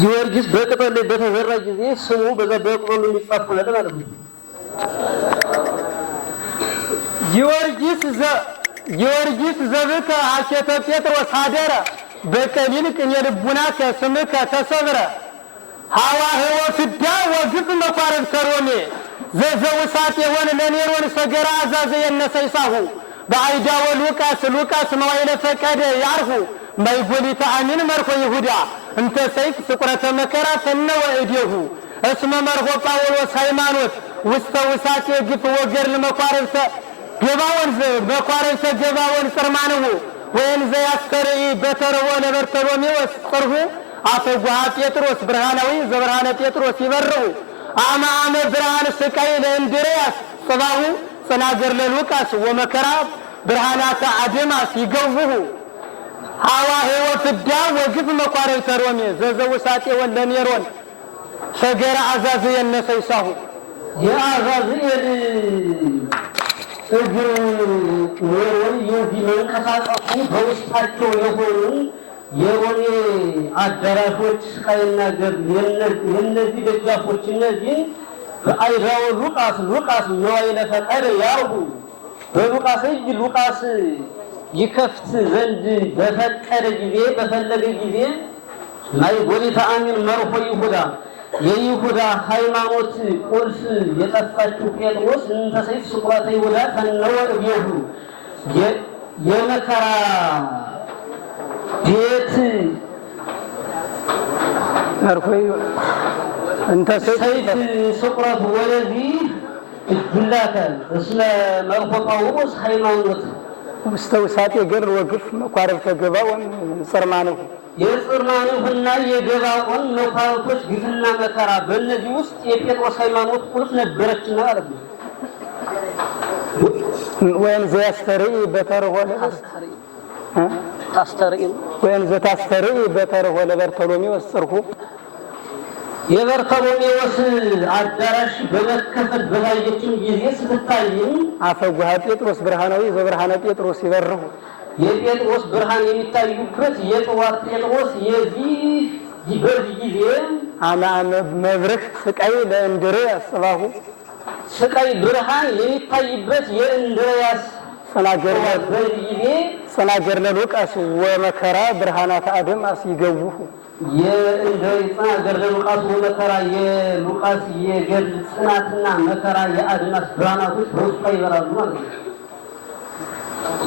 ጊዮርጊስ በቅጠል በተዘራ ጊዜ ስሙ በዛ በቅጠሉ የሚጻፍ ሆነ ማለት ነው። ጊዮርጊስ ዘብከ ሀኬተ ጴጥሮስ ሀደረ በቀሊል ቅኔ ልቡናከ ስምከ ተሰብረ ሐዋህወ ፍዳ ወግፍ መኳረብ ከሮሜ ዘዘውሳት የሆነ ለኔሮን ሰገራ አዛዘ የነሰይሳሁ በአይዳወ ሉቃስ መዋይለ ፈቀደ ያርሁ ማይጎሊታ አሚን መርኮ ይሁዳ እንተ ሰይፍ ስቁረተ መከራ ፈነወ እዴሁ እስመ መርሆ ጳውሎስ ሃይማኖት ውስተ ውሳጤ ግፍ ወገድል መኳረብተ ገባወን ጽርማንሁ ወይን ዘያስተርኢ በተርቦ ለበርተሎሜዎስ ጽርሁ አፈጉሃ ጴጥሮስ ብርሃናዊ ዘብርሃነ ጴጥሮስ ይበርሁ አመ ብርሃን ስቃይ ለእንድርያስ ጽባሁ ጽናገር ለሉቃስ ወመከራ ብርሃናተ አድማስ ይገውሁ ሐዋ ሕይወት ፍዳ ወግፍ መኳረብተ ሮሜ ዘዘውሳጤ ወለኔሮን ሰገራ አዛዝየን ነሰይሳሁ የአዛዝየን እግር ወሮን የዚህ መንቀሳቀሱ በውስጣቸው የሆኑ የሮሜ አዳራሾች ስቃይና ገድል የእነዚህ ደጃፎች እነዚህ በአይዛው ሉቃስ ነዋይለ ፈቀደ ያርጉ በሉቃስ እጅ ሉቃስ ይከፍት ዘንድ በፈቀደ ጊዜ በፈለገ ጊዜ ናይ ጎሪታ አሚን መርሆ ይሁዳ የይሁዳ ሃይማኖት ቁልፍ የጠፋችው ጴጥሮስ እንተ ሰይፍ ስቁረተ ይሁዳ ፈነወ እዴሁ የመከራ ቤት መርሆይ እንተ ሰይፍ ስቁረቱ ወለዚህ እጅላከ እስመ መርሆ ጳውሎስ ሃይማኖት ውስተ ውሳጤ ገድል ወግፍ መኳረብተ ገባኦን ጽርማንሁ የጽርማንሁና የገባኦን መኳረብቶች ግፍና መከራ በእነዚህ ውስጥ የጴጥሮስ ሃይማኖት ቁልፍ ነበረችና ማለት ነው። ወይን ዘያስተርኢ በተርሆ ታስተርኢ ወይን ዘታስተርኢ በተርሆ ለበርተሎሜዎስ ጽርሁ የበርተሎሜዎስ አዳራሽ በመከፈት በታየችም ጊዜ ስትታይም አፈጉሃ ጴጥሮስ ብርሃናዊ ዘብርሃነ ጴጥሮስ ይበርሁ የጴጥሮስ ብርሃን የሚታዩበት የጥዋት ጴጥሮስ በዚህ ጊዜ አመ መብርህ ስቃይ ለእንድርያስ ጽባሁ ስቃይ ብርሃን የሚታይበት የእንድርያስ ጽናገር ለሉቃስ ወመከራ ብርሃናተ አድማስ ይገውሁ የጽናገር ለሉቃስ ወመከራ የሉቃስ የገድል ጽናትና መከራ የአድማስ ብርሃናቶች በውስጧ ይበራሉ ማለት ነው።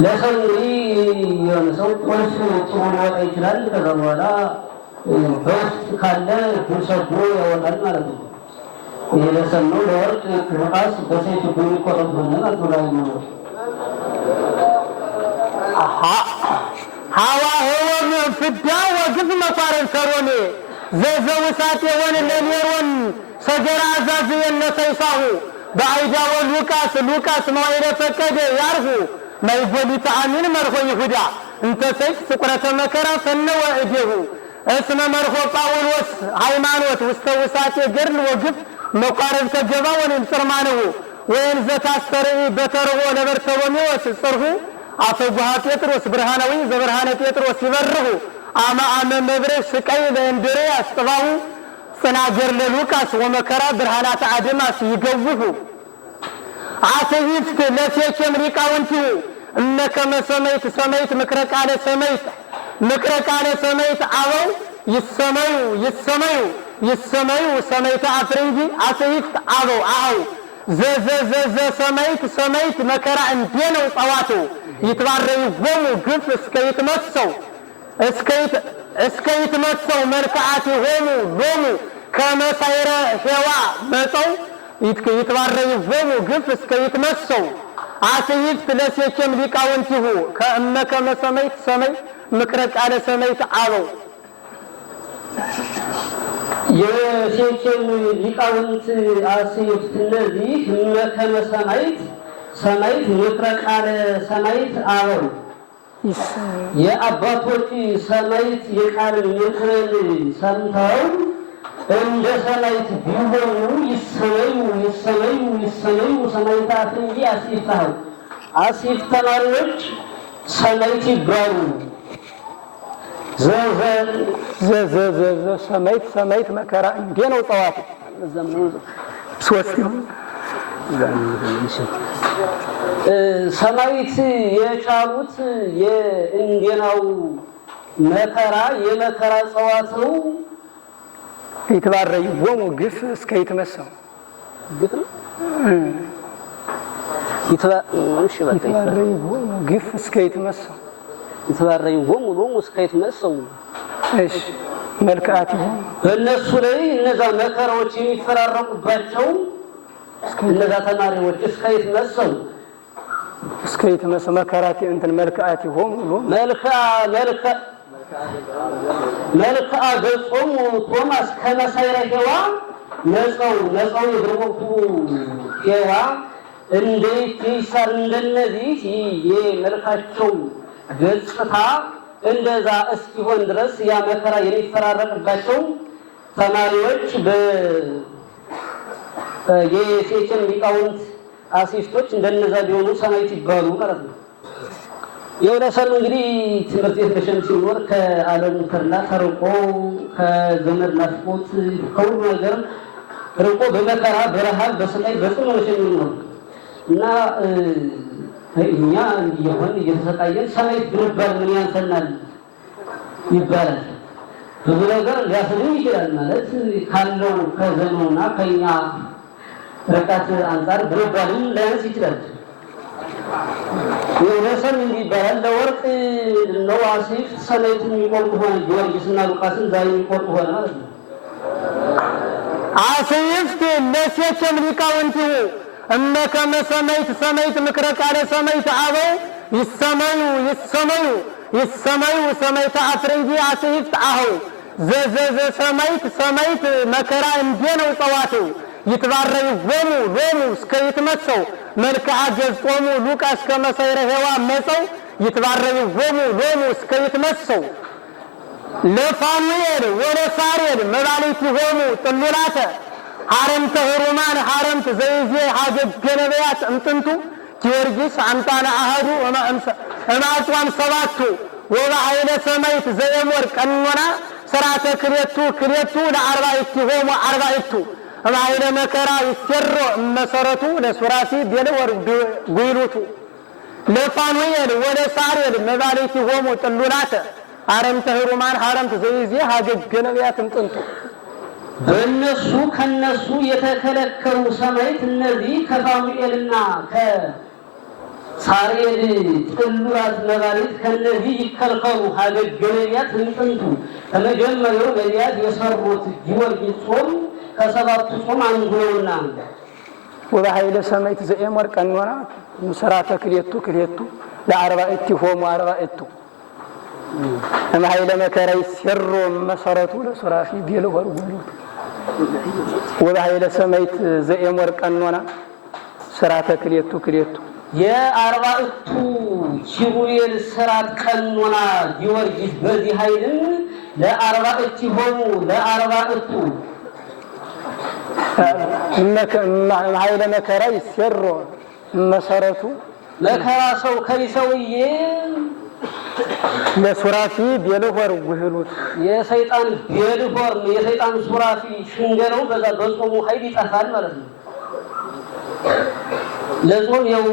ለሰው የሆነ ሰው ቁልፍ ጥሩ ሊወጣ ይችላል። ከዛ በኋላ በውስጥ ካለ ሰቦ ያወጣል ማለት ነው። ይህ ለሰው ነው። ለወርቅ ሉቃስ በሰይፍ የሚቆረጥ ሆነ ማለት ነው። ሐዋ ሕይወት ፍዳ ወግፍ መኳረብተ ሮሜ ዘዘውሳጤ ወለኔሮን ሰገራ አዛዝየን ነሰይሳሁ በአይዳወ ሉቃስ መዋዕለ ፈቀደ ያርሁ ናይ ጎሊተ አሚን መርሆ ይሁዳ እንተ ሰይፍ ስቁረተ መከራ ፈነወ እዴሁ እስመ መርሆ ጳውሎስ ሃይማኖት ውስተ ውሳጤ ገድል ወግፍ መኳረብተ ገባኦን ጽርማንሁ ወይን ዘታስተርኢ በተርሆ ለበርተሎሜዎስ ጽርሁ አፈጉሃ ጴጥሮስ ብርሃናዊ ዘብርሃነ ጴጥሮስ ይበርሁ አመ መብርህ ስቃይ ለእንድርያስ ጽባሁ ጽናገር ለሉቃስ ወመከራ ብርሃናተ አድማስ ይገውሁ አሰይፍት ለሴኬም ሊቃውንቲሁ እነከመ ሰመይት ምክረ ቃለ ሰመይት አበው ይሰመዩ ሰመይተ አፍርንጂ አሰይፍት አበው አው ዘ ሰመይት መከራ እንዴነው ጸዋቱ ይትባረይዎሙ ግፍ እስከ ይትመሰው መልክዓቲሆሙ ሎሙ ከመሳይረ ሔዋ መጸው ይትባረይዎሙ ግፍ እስከ ይትመሰው አሰይፍት ለሴኬም ሊቃውንቲሁ ከእመከመ ሰመይ ምክረ ቃለ ሰመይት አበው የሴኬም ሊቃውንት አሰይፍት እነዚህ እመከመ ሰማይት ምክረ ቃለ ሰማይት አበው የአባቶች ሰማይት የቃል ምክርን ሰምተው እንደ ሰማይት ቢሆኑ ይሰመዩ ሰማይታት እንጂ አስይፍት ተማሪዎች ሰማይት ይባሉ። ሰማይት መከራ እንዴ ነው ጸዋቱ ሶስት ሰማይት የቻሉት የእንዴናው መከራ የመከራ ጸዋተው ይትባረይዎሙ ግፍ እስከ ይትመሰው ግፍ ነው። ይትባረይዎሙ ግፍ እስከ ይትመሰው ይትባረይዎሙ ሎሙ እስከ ይትመሰው። እሺ መልካአቲሆሙ በእነሱ ላይ እነዛ መከራዎች የሚፈራረቁባቸው እነዛ ተማሪዎች እስከየት መሰሉ እስከየት መከራቲ እንትን መልካአቲሆሙ መልክአ ገጾሙ ቶማስ ከመሳይረ ሔዋ ነፃው የድርቦቱ ሔዋ እንዴት ይሳል እንደነዚህ የመልካቸው ገጽታ እንደዛ እስኪሆን ድረስ ያ መከራ የሚፈራረቅባቸው ተማሪዎች የሴቸን ሊቃውንት አሲስቶች እንደነዛ ቢሆኑ ሰማዕት ይባሉ ማለት ነው። የወደሰሉ እንግዲህ ትምህርት ቤት መቼም ሲኖር ከዓለሙ ተድላ ተርቆ ከዘመድ ናፍቆት ከሁሉ ነገር ርቆ በመከራ በረሃብ በስቃይ በጽኑ መቼም ነው እና እኛ እየሆን እየተሰቃየን ሰማዕት ብንባል ምን ያንሰናል ይባላል። ብዙ ነገር ሊያስልም ይችላል ማለት ካለው ከዘመኑና ከኛ ርቀት አንጻር ብንባልም ላያንስ ይችላል። የወሰን እንዲባል ለወርቅ ነው አሲፍ ሰማዕት የሚቆርጡ ሆነ ጊዮርጊስና ሉቃስን ዛሬ የሚቆርጡ ሆነ ማለት ነው። አሲፍት ለሴቸም ሊቃውንቱ እነከመ ሰማዕት ምክረ ቃለ ሰማዕት አበው ይሰመዩ ሰማዕት አፍረንጂ አሲፍት አኸው ዘዘዘ ሰማዕት መከራ እንዴ ነው ጸዋተው ይትባረይዎሙ ሎሙ እስከ ይትመሰው መልክዓ ገጾሙ ሉቃስ ከመሳይረ ሔዋ መጸው ይትባረይዎሙ ሎሙ እስከ ይትመሰው ለፋኑኤል ወለሳሬል መባልቲሆሙ ጥሉላተ ሐረምተ ህሩማን ሐረምት ዘይዜ ሀገገ ነቢያት እምጥንቱ ጊዮርጊስ አምጣነ አሐዱ እማጽዋም ሰባቱ ወበኃይለ ሰማዕት ዘየሞር ቀኖና ሥርዓተ ክልኤቱ ለአርባዕቲሆሙ አርባዕቱ እምኃይለ መከራ ይሴሮ መሰረቱ ለሱራፊ ቤልወር ጉይሉቱ ለፋኑኤል ወለሳሬል መባልቲሆሙ ጥሉላተ ሐረምተ ህሩማን ሐረምት ዘይዜ ሀገገ ነቢያት እምጥንቱ በእነሱ ከነሱ የተከለከሉ ሰማዕት እነዚህ ከፋኑኤልና ከሳሬል ጥሉላት መባሊት ከነዚህ ይከልከሉ። ሀገገ ነቢያት እምጥንቱ ከመጀመሪያው ነቢያት የሰሩት ጊዮርጊስ ጾም ከሰባቱ ጾም አንዱ ነውና ወበኃይለ ሰማዕት ዘየሞር ቀኖና ሥርዓተ ክልኤቱ ለአርባዕቲሆሙ አርባዕቱ እምኃይለ መከራ ይሴሮ መሰረቱ ለሱራፊ ቤልወር ጉይሉቱ ወበኃይለ ሰማዕት ዘየሞር ቀኖና ሥርዓተ ክልኤቱ የአርባዕቱ ኪሩቤል ሥርዓት ቀኖና ጊዮርጊስ በዚህ ኃይልን ለአርባዕቲሆሙ ለአርባዕቱ እምኃይለ መከራ ይሴሮ መሰረቱ መከራ ሰው ከይሰውዬ ለሱራፊ ቤልወር ጉይሉቱ የሰይጣን ቤልወር የሰይጣን ሱራፊ ሽንገረው በዛ በጾሙ ኃይል ይጠፋል ማለት ነው። ለጾም የው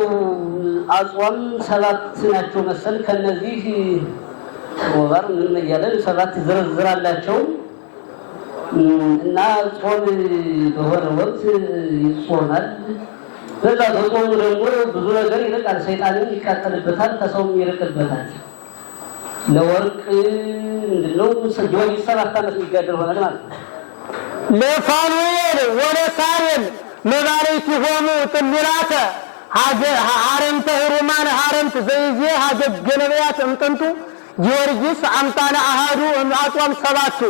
አጽዋም ሰባት ናቸው መሰል ከነዚህ ወባር ምን ያለን ሰባት ዝርዝር አላቸው እና ጾም በሆነ ወቅት ይጾማል። በዛ በጾሙ ደግሞ ብዙ ነገር ይርቃል። ሰይጣንን ይቃጠልበታል፣ ከሰውም ይርቅበታል። ለወርቅ ምንድነው ጊዮርጊስ 7 ዓመት የሚጋደል ሆነ ማለት ነው። ለፋኑኤል ወለሳሬል መባልቲሆሙ ጥሉላተ ሐረምተ ህሩማን ሐረምት ዘይዜ ሀገገ ነቢያት እምጥንቱ ጊዮርጊስ አምጣነ አሐዱ እምአጽዋም ሰባቱ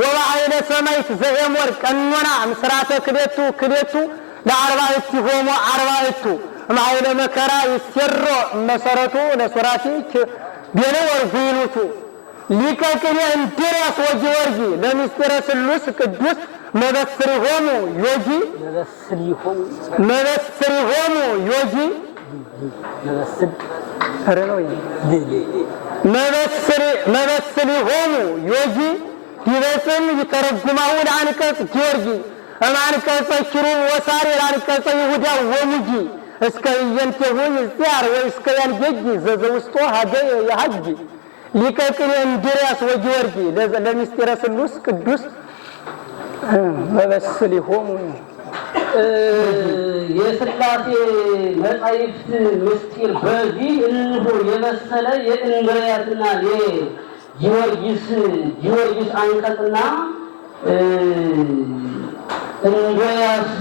ወበኃይለ ሰማዕት ዘየሞር ቀኖና ሥርዓተ ክልኤቱ ለአርባዕቲሆሙ አርባዕቱ እምኃይለ መከራ ይሴሮ መሰረቱ ለሱራፊ ቤልወር ጉይሉቱ ሊቀ ቅኔ እንድርያስ ወጊዮርጊ ለምስጢረ ስሉስ ቅዱስ መበስሪሆሙ ዮጊ መበስሪሆሙ ዮጊ ዲበጽም ይተረጉማሁ ለአንቀጽ ጊዮርጊ እማንቀጸ ኪሩብ ወሳሬል አንቀጸ ይሁዳ ወሙጊ እስከ የንቴሁ ይጽያር ወይ እስከ ያንጌጊ ዘዘውስጦ ሀገ የሀጊ ሊቀ ቅኔ እንድርያስ ወጊዮርጊ ለምስጢረ ስሉስ ቅዱስ መበስሊሆሙ የሥላሴ መጻሕፍት ምስጢር በዚህ እንሆ የመሰለ የእንድርያስና ጊዮርጊስ አንቀጽና እንድርያስ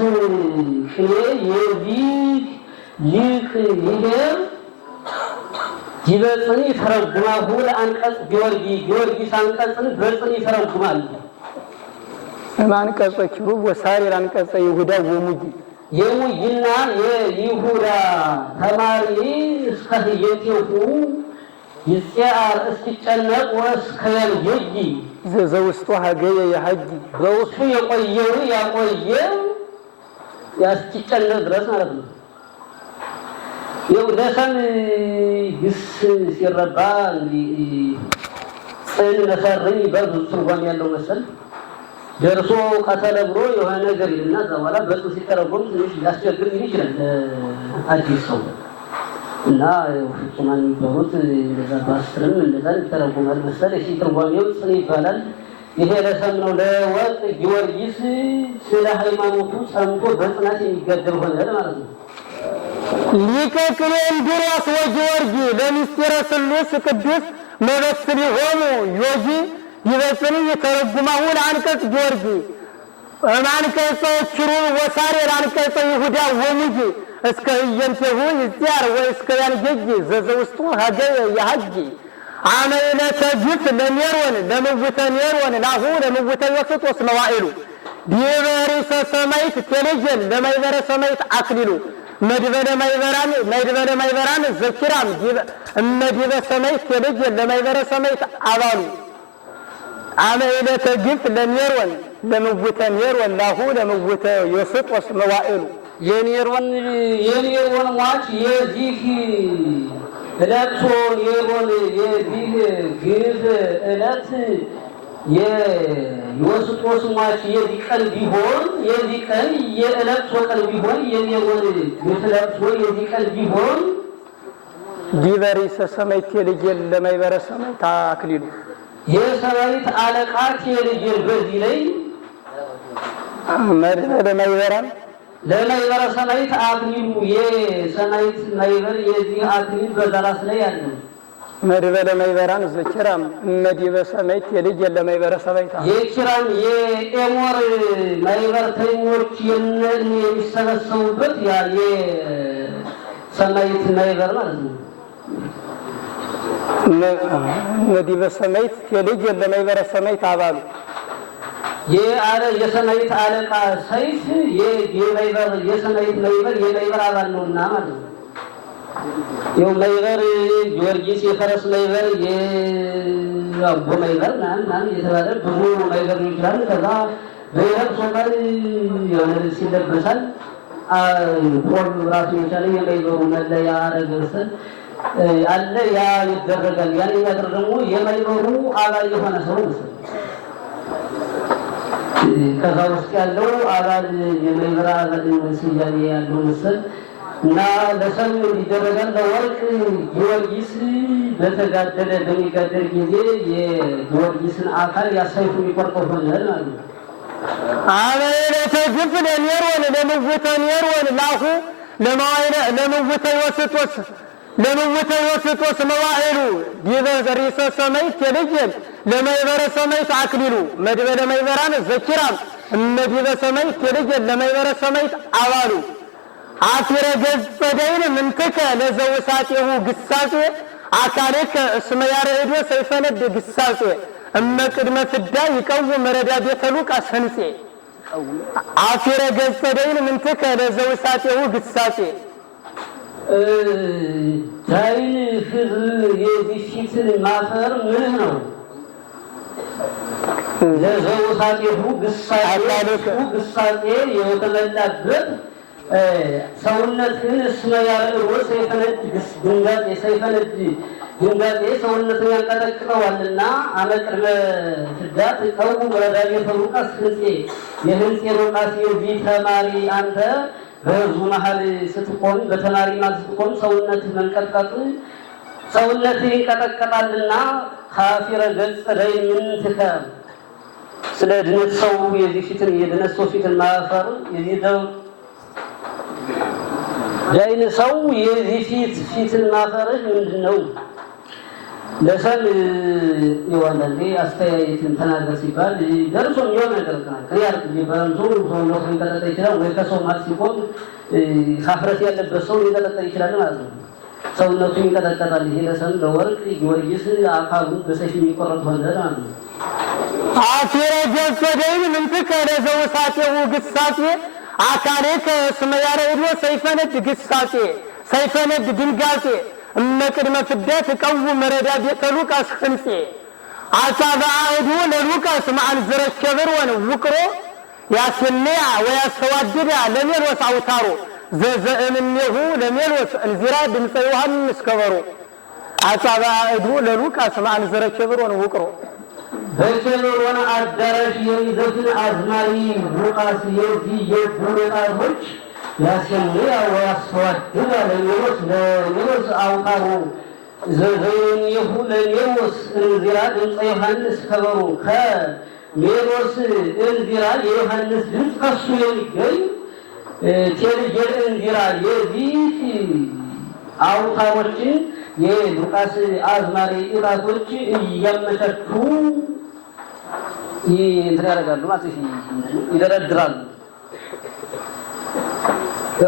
ቅኔ የዚህ ሊቅ ይሄር ዲበጽን ይተረጉማሉ ለአንቀጽ ጊዮርጊስ አንቀጽን በጽን ይተረጉማል። አንቀጸ ኪሩብ ወሳሪር አንቀጸ ይሁዳ ወሙጂ የሙጂና የይሁዳ ተማሪ እስከ ህየቴሁ ይጽያር እስኪጨነቅ ወእስከ የልጅ ዘውስጡ ሀገየ የሀጂ በውስጡ የቆየው ያቆየ ያስኪጨነቅ ድረስ ማለት ነው። የውደሰን ግስ ሲረባ ጽን መሰርኝ በብዙ ትርጓሜ ያለው መሰል ደርሶ ቀተለ ብሎ የሆነ ነገር ይልና እዛ በኋላ በሱ ሲተረጎም ትንሽ ሊያስቸግር ይችላል አዲስ ሰው እና ፍጹማን የሚባሉት እንደዛ በአስርም እንደዛ ይተረጎማል መሰል። እሺ ትርጓሜው ጽን ይባላል። ይሄ ለሰም ነው። ለወጥ ጊዮርጊስ ስለ ሃይማኖቱ ጸንቶ በጽናት የሚጋደል ሆነ ማለት ነው። ሊቀ ቅኔ እንድርያስ ወጊዮርጊ ለምስጢረ ሥሉስ ቅዱስ መበስሊሆሙ ዮጊ ይበጽን የተረጉማሁ ለአንቀጽ ጊዮርጊ አንቀጸ ኪሩብ ወሳሬር አንቀጸ ይሁዳ ወሙጂ እስከ ህየንቴሁ ይጽያር ወእስከ ያልጀጂ ዘዘውስጡ ሀገየ የሀጂ አመ ዕለተ ግፍ ለኔሮን ለምውተ ኔሮን ናሁ ለምውተ ዮስጦስ መዋዕሉ ዲበ ርእሰ ሰማዕት ቴሌጀን ለማይበረ ሰማዕት አክሊሉ መድበለ ማይበራን ዘኪራም እመዲበ ሰማዕት ቴሌጀን ለማይበረ ሰማዕት አባሉ አመ ዕለተ ግፍ ለኔሮን ለምውተ ኔሮን ናሁ ለምውተ ዮስጦስ መዋዕሉ የኔሮን ሟች የዚህ ዕለቱ ኔሮን የዚህ ግፍ ዕለት የዮስጦስ ሟች የዚህ ቀን ቢሆን የዚህ ቀን የዕለቱ ቀን ቢሆን የኔሮን ግፍ ዕለቱ የዚህ ቀን ቢሆን ዲበ ርእሰ ሰማዕት ቴሌጀን ለማይበረ ሰማዕት አክሊሉ የሰማዕት አለቃ ቴሌጀን በዚህ ላይ መድበለ ማይበራን ለማይበረ ሰማዕት አክሊሉ የሰማዕት ማይበር የዚህ አክሊል በዛራስ ላይ ያለ መድበለ ማይበራን ዘኪራም እመዲበ ሰማዕት ቴሌጀን ለማይበረ ሰማዕት የኪራም የኤሞር ማይበርተኞች የሚሰበሰቡበት ያ የሰማዕት ማይበር ማለት ነው። መዲበ ሰማዕት ቴሌጀን ለማይበረ ሰማዕት አባሉ የሰማዕት አለቃ ሰይፍ የሰማዕት ማይበር የማይበር አባል ነውና ማለት ነው። ይኸው ማይበር ጊዮርጊስ የፈረስ ማይበር የአቦ ማይበር ምናምን እየተባለ ብዙ ማይበር ይችላል። ከዛ በይረብ ሶቀል የሆነ ልብስ ይለበሳል። ጦር ራሱ የቻለ የማይበሩ መለያ ረገሰል አለ ያ ይደረጋል። ያን ያደረጉ የማይበሩ አባል የሆነ ሰው ነው። ከዛ ውስጥ ያለው አባል የማይበራ አባል ስያሜ ያለው መሰል እና ለሰው ይደረጋል። ለወርቅ ጊዮርጊስ በሚጋደል ጊዜ የጊዮርጊስን አካል ያሳይፉ የሚቆርጠው ሆነ ማለት ነው። አመ ዕለተ ግፍ ለኔሮን ለምውተ ኔሮን ናሁ ለምውተ ዮስጦስ መዋዕሉ ዲበ ርእሰ ሰማዕት ቴሌጀን ለማይበረ ሰማዕት አክሊሉ መድበለ ማይበራን ዘኪራም እመዲበ ሰማዕት ቴሌጀን ለማይበረ ሰማዕት አባሉ አፊረ ገጸ ደይን ምንትከ ለዘውሳጤሁ ግሳጼ አካልከ እስመ ያረዕዶ ሰይፈነድ ግሳጼ እመ ቅድመ ፍዳ ይቀውም ረዳቤተ ሉቃስ ህንጼ አፊረ ገጸ ደይን ምንትከ ለዘውሳጤሁ ግሳጼ ዳይን ህዝብ የዚህ ፊትን ማፈር ምን ነው? ለዘውሳጤሁ ግሳጼ የተመላበት ሰውነትን እስመ ያረዕዶ ሰይፈነድ ድንጋጤ ሰውነትን ያንቀጠቅጠዋልና አመ ቅድመ ፍዳ ትቀውም ረዳቤተ ሉቃስ ህንጼ የህንጼ ሉቃስ የዚህ ተማሪ አንተ በህዝቡ መሀል ስትቆም በተማሪ መሀል ስትቆም ሰውነት ይንቀጠቀጣልና ካፊረ ገጽ ላይ ምንትከ ስለ ድነት ሰው የዚህ ፊትን የድነት ሰው ፊትን ማፈር የዚህ ዳይን ሰው የዚህ ፊትን ማፈርህ ምንድነው? ለሰል የዋለኔ አስተያየትን ተናገር ሲባል ደርሶ የሚሆን ነገር ከያር ይባላል ሰው ነው ሊቀጠጥ ይችላል ወይ ከሰው ማለት ሲቆም ሀፍረት ያለበት ሰው ሊቀጠጥ ይችላል ማለት ነው። ሰውነቱ ይቀጠቀጣል። ይሄ ለሰል ለወርቅ ጊዮርጊስ አካሉ በሰይፍ የሚቆረጥ ሆነ ማለት ነው። አፊረ ጀሰደኝ ምን ተከለ ዘውሳቴው ግሳጼ አካሌ ከስመ ያሬድ ሰይፈነድ ግሳጼ ሰይፈነድ ድንጋጼ እመቅድመ ፍደት ቀው መረዳ ቤተ ሉቃስ ህንጼ አሳባ አይዱ ለሉቃስ ማን ዘረከብር ወንውቅሮ ያስነያ ወያስተዋድዳ ለሜሎስ አውታሮ ዘዘእምኔሁ ለሜሎስ እንዚራ ድምፀ ዮሐንስ ከበሮ አሳባ አይዱ ለሉቃስ ማን ዘረከብር ወንውቅሮ በቸሎና አዳራሽ የሚዘፍን አዝማሪ ሉቃስ የዚህ የቡረጣዎች ያስነያ ወያስተዋድዳ ለሜሎስ አውታሮ ዘዘእምኔሁ ለሜሎስ እንዚራ ድምፀ ዮሐንስ ከበሮ ከሜሎስ እንዚራ የዮሐንስ ድምፅ ከሱ የሚገኝ ቴልጀር እንዚራ የዚህ አውታሮችን የሉቃስ አዝማሪ እራቶች እያመቻቹ እንትን ያደርጋሉ ማለት ይደረድራሉ።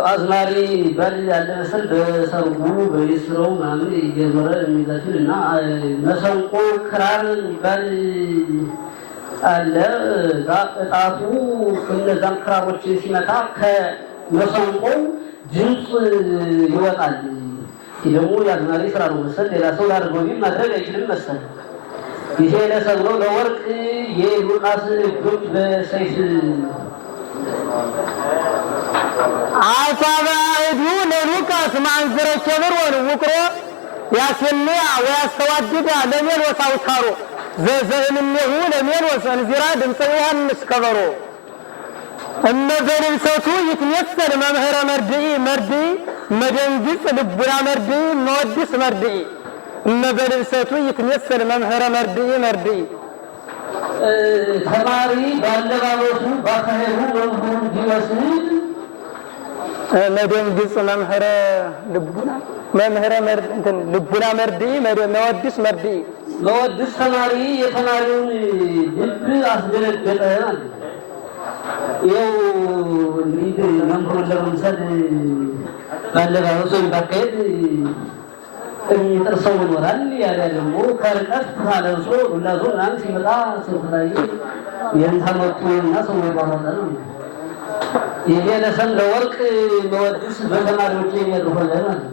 አዝማሪ ባል ያለ መሰል በሰርጉ በይስረው ምናምን እየዞረ የሚዘፍን እና መሰንቆ ክራር ባል አለ። እጣቱ እነዛን ክራሮችን ሲመታ ከመሰንቆው ድምፅ ይወጣል። ደግሞ የአዝማሪ ስራ ነው መሰል ሌላ ሰው ላድርገው ቢል ማድረግ አይችልም መሰል። ይሄ ለሰብሎ ለወርቅ የሉቃስ እጆች በሰይፍ አሳባ አይዱ ለሉቃስ ማን ዘረከብር ወንውቅሮ ያስነያ ወያስተዋድዳ ለሜሎስ አውታሮ ዘዘእምኔሁ ለሜሎስ እንዚራ ድምፀ ዮሐንስ ከበሮ እመበልብሰቱ ይትመሰል መምህረ መርድኢ መርድኢ መደንግጽ ልቡና መርድኢ መወድስ መርድኢ እመበልብሰቱ ይትመሰል መምህረ መርድኢ መርድኢ ተማሪ ባለባበሱ ባካሄዱ መምህሩ ቢመስል መደንግጽ መምህረ ልቡና መምህረ እንትን ልቡና መርድኢ መወድስ መርድኢ መወድስ ተማሪ የተማሪውን ልብ አስደነገጠ ማለት ነው። ይኸው እንግዲህ መምህሩን ለመምሰል ባለባበሱ ባካሄድ ጥርሰው ይኖራል። ያለ ደግሞ ከርቀት ታለብሶ ሁላዞ ምናምን ሲመጣ ስታይ የንታመጡ እና ሰው ይባላል ነው። ይሄ ለሰም ለወርቅ መወድስ በተማሪዎች የሚያደርጉት ማለት ነው።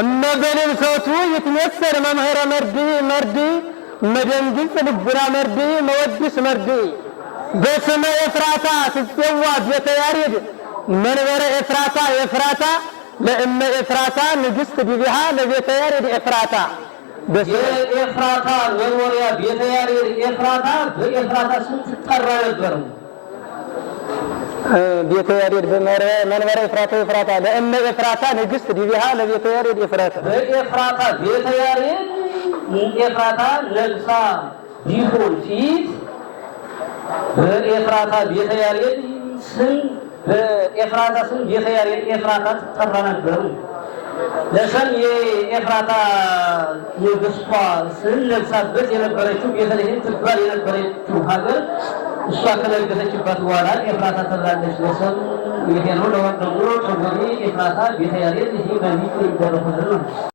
እመበልብሰቱ ይትመሰል መምህረ መርድኢ መርድኢ መደንግጽ ልቡና መርድኢ መወድስ መርድኢ በስመ ኤፍራታ ትጼዋ ቤተ ያሬድ መንበረ ኤፍራታ ኤፍራታ ለእመ ኤፍራታ ንግሥት ዲቢሃ ለቤተ ያሬድ ኤፍራታ የኤፍራታ መኖሪያ ቤተ ያሬድ ኤፍራታ በኤፍራታ ስም ትጠራ ነበር። ቤተ ያሬድ መንበረ ኤፍራታ ኤፍራታ ለእመ ኤፍራታ ንግሥት ዲቢሃ ለቤተ ያሬድ ኤፍራታ በኤፍራታ ቤተ ያሬድ ኤፍራታ ነግሳ ቢሆን ፊት በኤፍራታ ቤተ ያሬድ ስም በኤፍራታ ስም ቤተ ያሬድ ኤፍራታ ትጠራ ነበር። ለሰም የኤፍራታ ንግሥቷ ስም ነግሳበት የነበረችው ቤተልሔም ትባል የነበረችው ሀገር እሷ ከነገሰችበት በኋላ ኤፍራታ ተብላለች። ለሰም ይሄ ነው። ለወንድ ደግሞ ተጎሪ ኤፍራታ ቤተ ያሬድ ይሄ በዚህ ይደረጉ ነው።